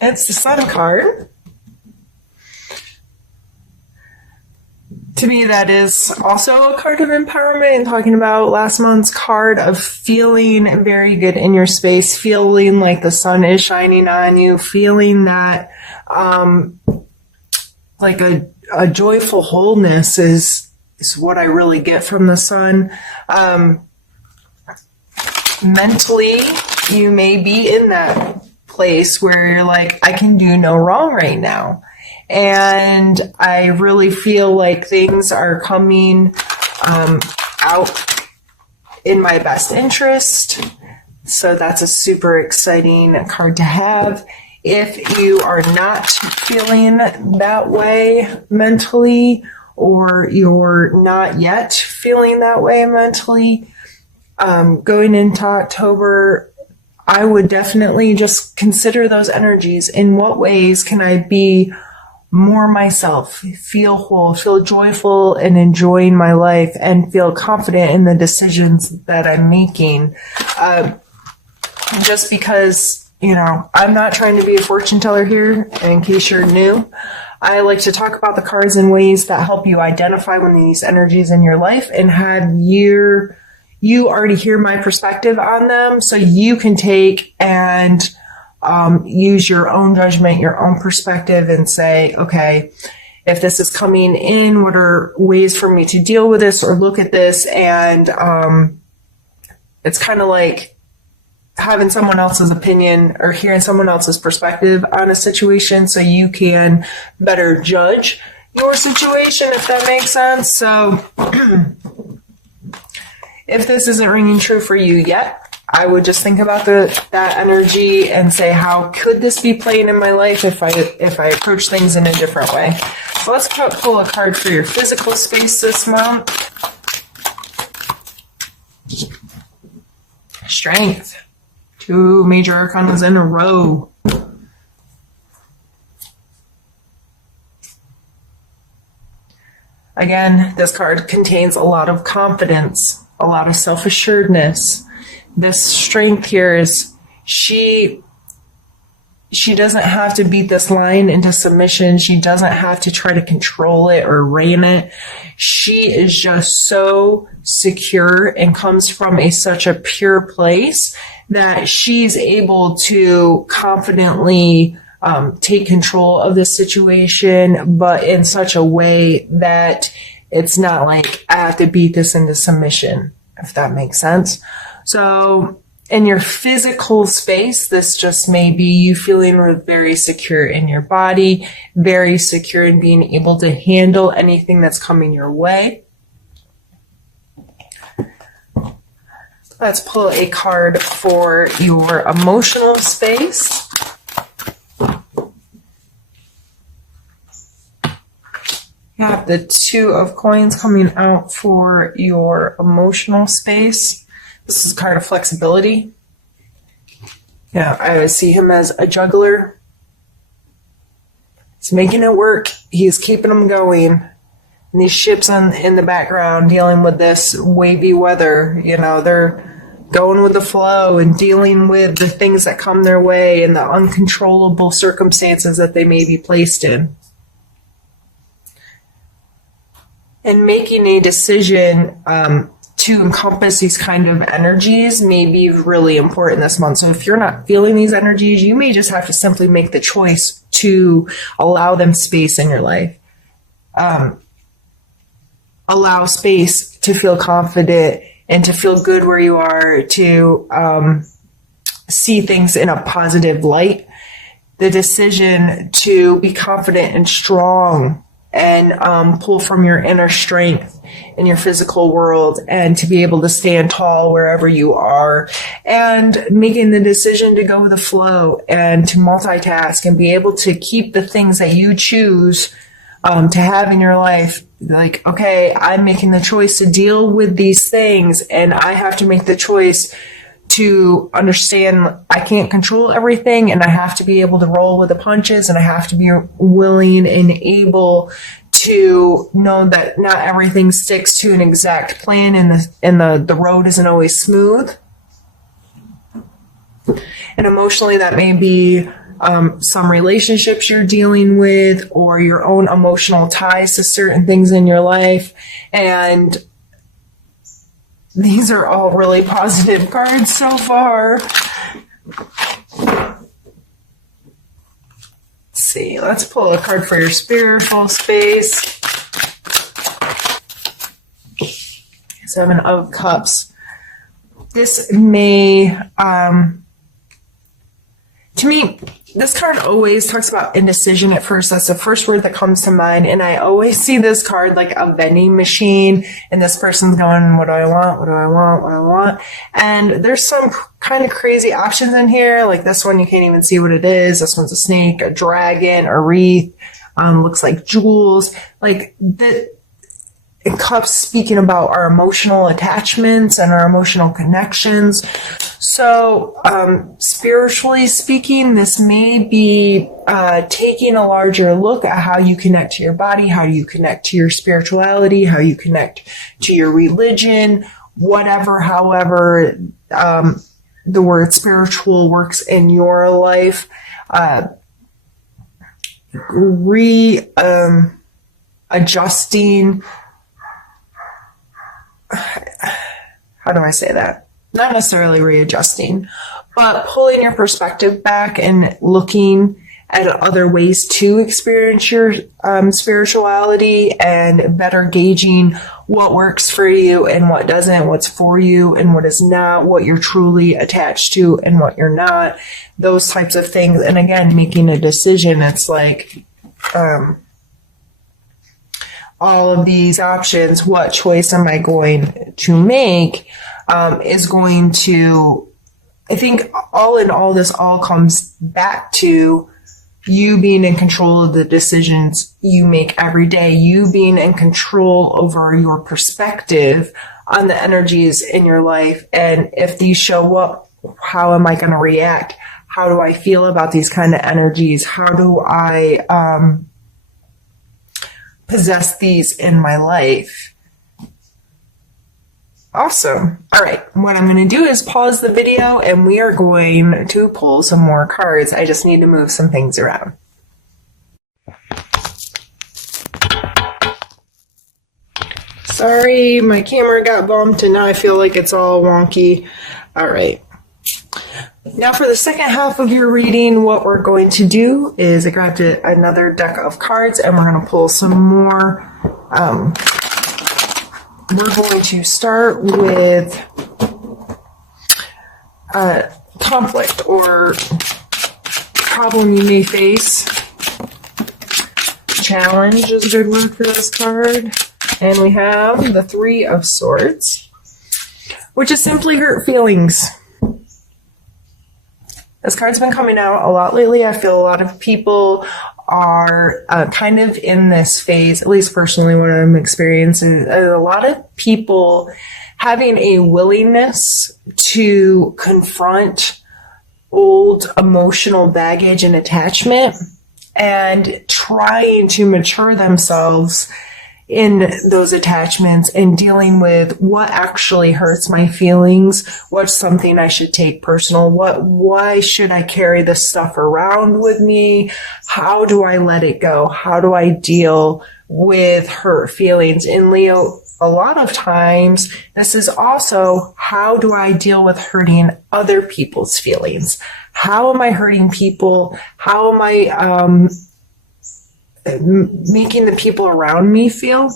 It's the Sun card. To me, that is also a card of empowerment, and talking about last month's card of feeling very good in your space, feeling like the sun is shining on you, feeling that like a joyful wholeness is what I really get from the sun. Mentally, you may be in that place where you're like, I can do no wrong right now. And I really feel like things are coming out in my best interest. So that's a super exciting card to have. If you are not feeling that way mentally, or you're not yet feeling that way mentally, going into October, I would definitely just consider those energies. In what ways can I be more myself, feel whole, feel joyful, and enjoying my life, and feel confident in the decisions that I'm making? Just because, I'm not trying to be a fortune teller here, in case you're new. I like to talk about the cards in ways that help you identify one of these energies in your life and have you already hear my perspective on them, so you can take and use your own judgment, your own perspective, and say, okay, if this is coming in, what are ways for me to deal with this or look at this? And it's kind of like having someone else's opinion or hearing someone else's perspective on a situation, so you can better judge your situation, if that makes sense. So if this isn't ringing true for you yet, I would just think about that energy and say, how could this be playing in my life if I approach things in a different way? So let's pull a card for your physical space this month. Strength. 2 major arcanas in a row. Again, this card contains a lot of confidence, a lot of self-assuredness. This strength here is she doesn't have to beat this lion into submission. She doesn't have to try to control it or rein it. She is just so secure and comes from such a pure place that she's able to confidently take control of the situation, but in such a way that it's not like, I have to beat this into submission, if that makes sense. So in your physical space, this just may be you feeling very secure in your body, very secure in being able to handle anything that's coming your way. Let's pull a card for your emotional space. You have the 2 of coins coming out for your emotional space. This is a card of flexibility. I always see him as a juggler. He's making it work. He's keeping them going. And these ships in the background dealing with this wavy weather, they're going with the flow and dealing with the things that come their way and the uncontrollable circumstances that they may be placed in. And making a decision to encompass these kind of energies may be really important this month. So if you're not feeling these energies, you may just have to simply make the choice to allow them space in your life. Allow space to feel confident and to feel good where you are, to see things in a positive light. The decision to be confident and strong and pull from your inner strength in your physical world, and to be able to stand tall wherever you are, and making the decision to go with the flow and to multitask and be able to keep the things that you choose to have in your life. Like, okay, I'm making the choice to deal with these things, and I have to make the choice to understand I can't control everything, and I have to be able to roll with the punches, and I have to be willing and able to know that not everything sticks to an exact plan, and the road isn't always smooth. And emotionally, that may be some relationships you're dealing with, or your own emotional ties to certain things in your life. And these are all really positive cards so far. Let's see, let's pull a card for your spiritual space. Seven of Cups. This may, to me, this card always talks about indecision at first. That's the first word that comes to mind. And I always see this card like a vending machine. And this person's going, what do I want? What do I want? What do I want? And there's some kind of crazy options in here. Like this one, you can't even see what it is. This one's a snake, a dragon, a wreath. Looks like jewels. Like the Cups speaking about our emotional attachments and our emotional connections. So, spiritually speaking, this may be taking a larger look at how you connect to your body, how you connect to your spirituality, how you connect to your religion, whatever, however, the word spiritual works in your life. Adjusting. How do I say that? Not necessarily readjusting, but pulling your perspective back and looking at other ways to experience your spirituality, and better gauging what works for you and what doesn't, what's for you and what is not, what you're truly attached to and what you're not, those types of things. And again, making a decision. It's like, all of these options, what choice am I going to make, is going to, I think all in all, this all comes back to you being in control of the decisions you make every day, you being in control over your perspective on the energies in your life. And if these show up, how am I going to react? How do I feel about these kind of energies? How do I, possess these in my life? Awesome. All right. What I'm going to do is pause the video and we are going to pull some more cards. I just need to move some things around. Sorry, my camera got bumped and now I feel like it's all wonky. All right. Now for the second half of your reading, what we're going to do is I grabbed another deck of cards and we're going to pull some more. We're going to start with conflict or problem you may face. Challenge is a good word for this card. And we have the Three of Swords, which is simply hurt feelings. This card's been coming out a lot lately. I feel a lot of people are kind of in this phase, at least personally what I'm experiencing, a lot of people having a willingness to confront old emotional baggage and attachment and trying to mature themselves in those attachments and dealing with what actually hurts my feelings, what's something I should take personal, why should I carry this stuff around with me, how do I let it go, how do I deal with hurt feelings. In Leo, a lot of times, this is also how do I deal with hurting other people's feelings, how am I hurting people, how am I making the people around me feel.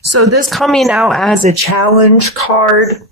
So this coming out as a challenge card,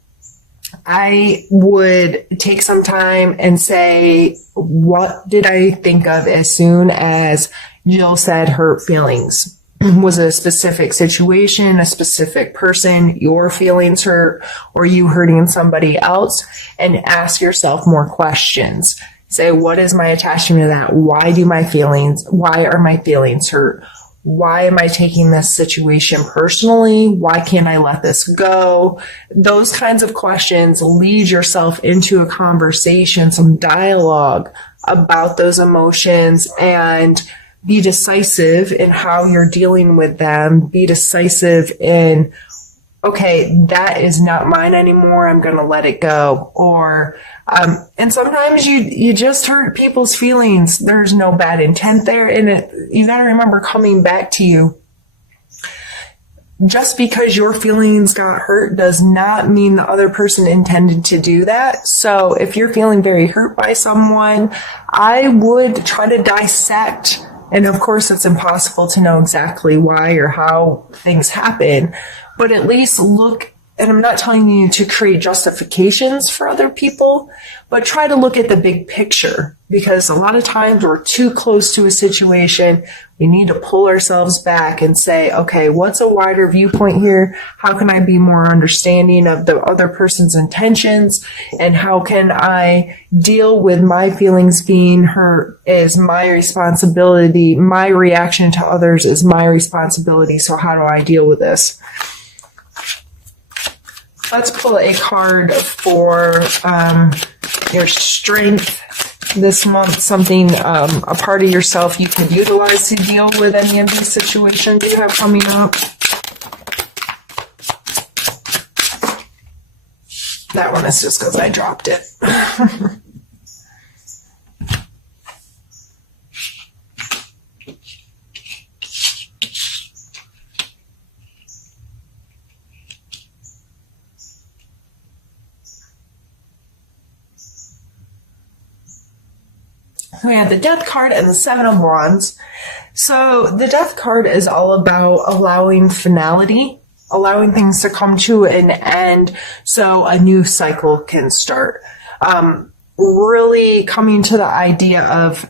I would take some time and say, what did I think of as soon as Jill said hurt feelings? Was it a specific situation, a specific person, your feelings hurt, or you hurting somebody else? And ask yourself more questions. Say, what is my attachment to that? Why are my feelings hurt? Why am I taking this situation personally? Why can't I let this go? Those kinds of questions lead yourself into a conversation, some dialogue about those emotions, and be decisive in how you're dealing with them. Be decisive in okay, that is not mine anymore. I'm going to let it go. Or, and sometimes you just hurt people's feelings. There's no bad intent there. And you got to remember, coming back to you, just because your feelings got hurt does not mean the other person intended to do that. So if you're feeling very hurt by someone, I would try to dissect. And of course, it's impossible to know exactly why or how things happen, but at least look. And I'm not telling you to create justifications for other people, but try to look at the big picture, because a lot of times we're too close to a situation. We need to pull ourselves back and say, okay, what's a wider viewpoint here? How can I be more understanding of the other person's intentions? And how can I deal with my feelings being hurt is my responsibility. My reaction to others is my responsibility. So how do I deal with this? Let's pull a card for your strength this month, something, a part of yourself you can utilize to deal with any of these situations you have coming up. That one is just because I dropped it. We have the Death card and the Seven of Wands. So the Death card is all about allowing finality, allowing things to come to an end so a new cycle can start. Really coming to the idea of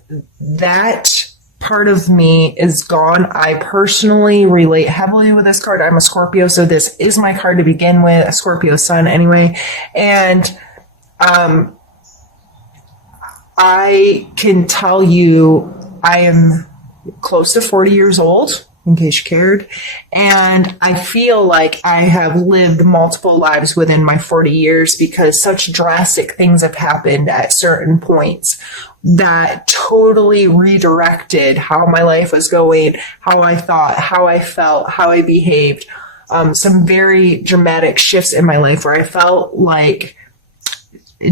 that part of me is gone. I personally relate heavily with this card. I'm a Scorpio, so this is my card to begin with, a Scorpio sun anyway. And I can tell you I am close to 40 years old, in case you cared, and I feel like I have lived multiple lives within my 40 years because such drastic things have happened at certain points that totally redirected how my life was going, how I thought, how I felt, how I behaved. Some very dramatic shifts in my life where I felt like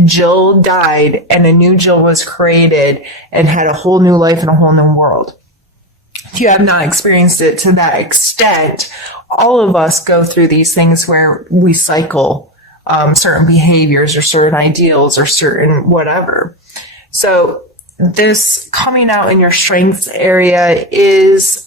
Jill died and a new Jill was created and had a whole new life and a whole new world. If you have not experienced it to that extent, all of us go through these things where we cycle certain behaviors or certain ideals or certain whatever. So this coming out in your strengths area is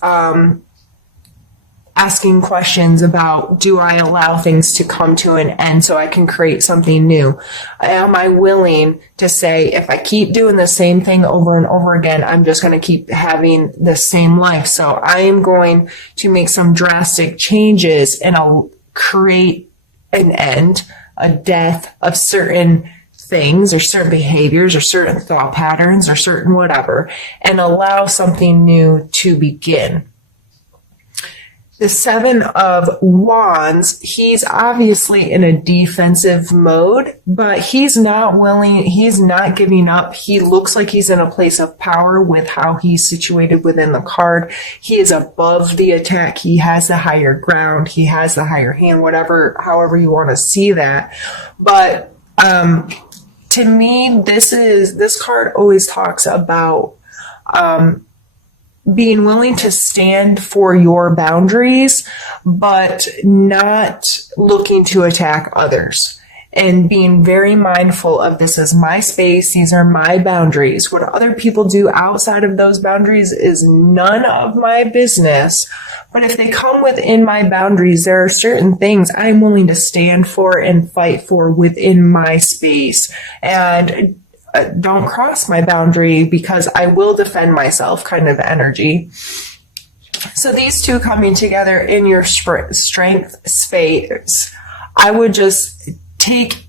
asking questions about, do I allow things to come to an end so I can create something new? Am I willing to say, if I keep doing the same thing over and over again, I'm just going to keep having the same life. So I am going to make some drastic changes and I'll create an end, a death of certain things or certain behaviors or certain thought patterns or certain whatever, and allow something new to begin. The Seven of Wands, he's obviously in a defensive mode, but he's not willing, he's not giving up. He looks like he's in a place of power with how he's situated within the card. He is above the attack. He has the higher ground. He has the higher hand, however you want to see that. But to me, this card always talks about being willing to stand for your boundaries, but not looking to attack others. And being very mindful of, this is my space, these are my boundaries. What other people do outside of those boundaries is none of my business. But if they come within my boundaries, there are certain things I'm willing to stand for and fight for within my space. And don't cross my boundary because I will defend myself kind of energy. So these two coming together in your strength space, I would just take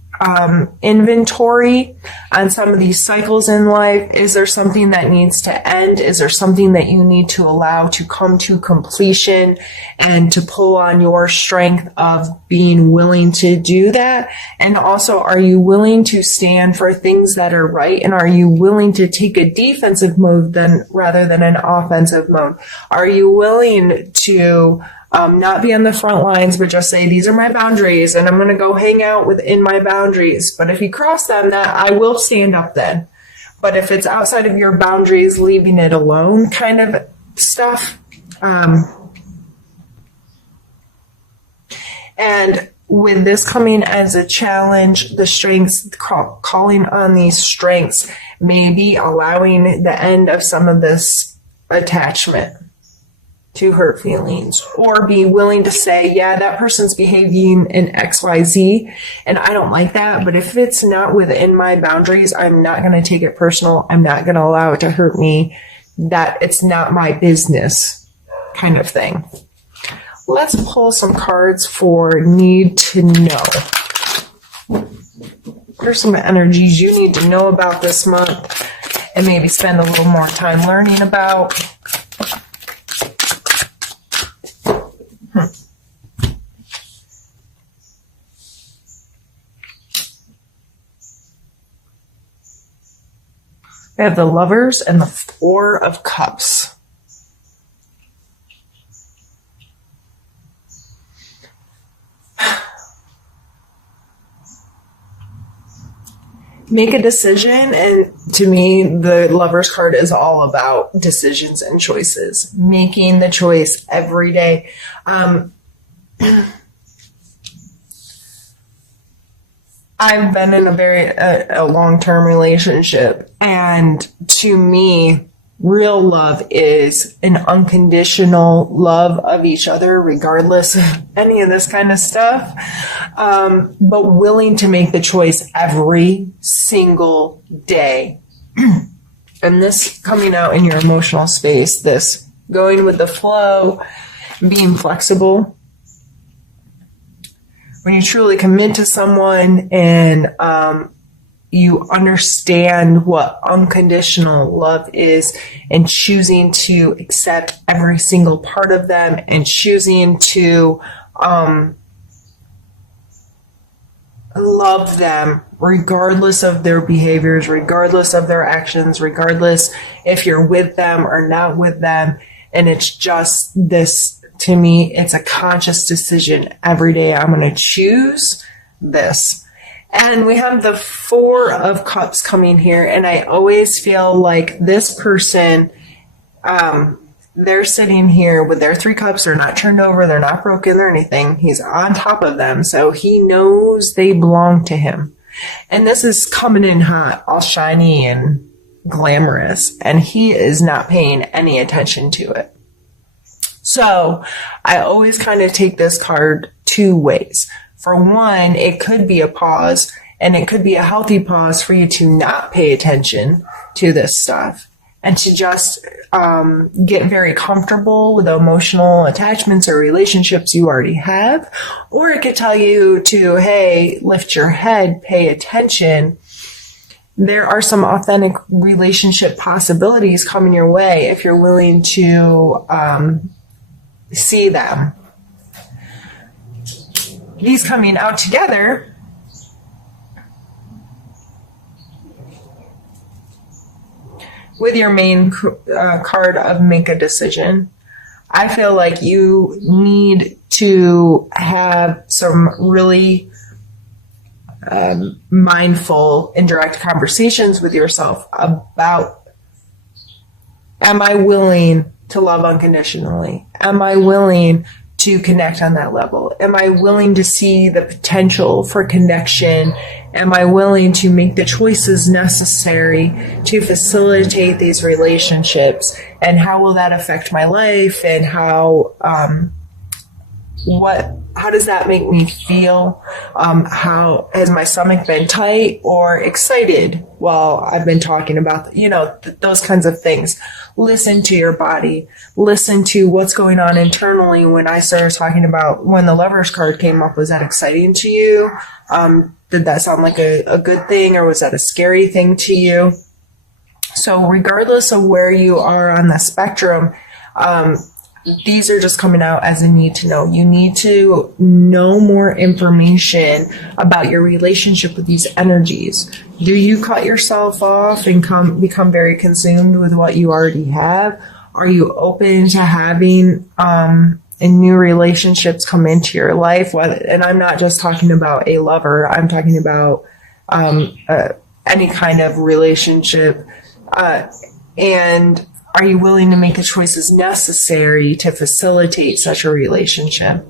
inventory on some of these cycles in life. Is there something that needs to end? Is there something that you need to allow to come to completion and to pull on your strength of being willing to do that? And also, are you willing to stand for things that are right? And are you willing to take a defensive mode rather than an offensive mode? Are you willing to Not be on the front lines, but just say, these are my boundaries and I'm going to go hang out within my boundaries. But if you cross them, that I will stand up then. But if it's outside of your boundaries, leaving it alone kind of stuff. And with this coming as a challenge, the strengths, calling on these strengths, maybe allowing the end of some of this attachment to hurt feelings, or be willing to say, yeah, that person's behaving in XYZ and I don't like that, but if it's not within my boundaries, I'm not going to take it personal. I'm not going to allow it to hurt me. That it's not my business kind of thing. Let's pull some cards for need to know. Here's some energies you need to know about this month and maybe spend a little more time learning about. We have the Lovers and the Four of Cups. Make a decision, and to me, the Lovers card is all about decisions and choices. Making the choice every day. I've been in a long-term relationship, and to me, real love is an unconditional love of each other, regardless of any of this kind of stuff, but willing to make the choice every single day. And this coming out in your emotional space, this going with the flow, being flexible. When you truly commit to someone and you understand what unconditional love is, and choosing to accept every single part of them, and choosing to love them regardless of their behaviors, regardless of their actions, regardless if you're with them or not with them. And it's just this. To me, it's a conscious decision every day. I'm going to choose this. And we have the Four of Cups coming here. And I always feel like this person, they're sitting here with their 3 cups. They're not turned over. They're not broken or anything. He's on top of them. So he knows they belong to him. And this is coming in hot, all shiny and glamorous. And he is not paying any attention to it. So I always kind of take this card 2 ways. For one, it could be a pause, and it could be a healthy pause for you to not pay attention to this stuff and to just get very comfortable with the emotional attachments or relationships you already have. Or it could tell you to, hey, lift your head, pay attention. There are some authentic relationship possibilities coming your way if you're willing to see them. These coming out together with your main card of make a decision. I feel like you need to have some really mindful, indirect conversations with yourself about, am I willing to love unconditionally? Am I willing to connect on that level? Am I willing to see the potential for connection? Am I willing to make the choices necessary to facilitate these relationships? And how will that affect my life? And how does that make me feel? How has my stomach been tight or excited while I've been talking about, those kinds of things. Listen to your body. Listen to what's going on internally. When I started talking about when the Lovers card came up, was that exciting to you? Did that sound like a good thing, or was that a scary thing to you? So regardless of where you are on the spectrum, these are just coming out as a need to know. You need to know more information about your relationship with these energies. Do you cut yourself off and become very consumed with what you already have? Are you open to having and new relationships come into your life, and I'm not just talking about a lover, I'm talking about any kind of relationship, and are you willing to make the choices necessary to facilitate such a relationship?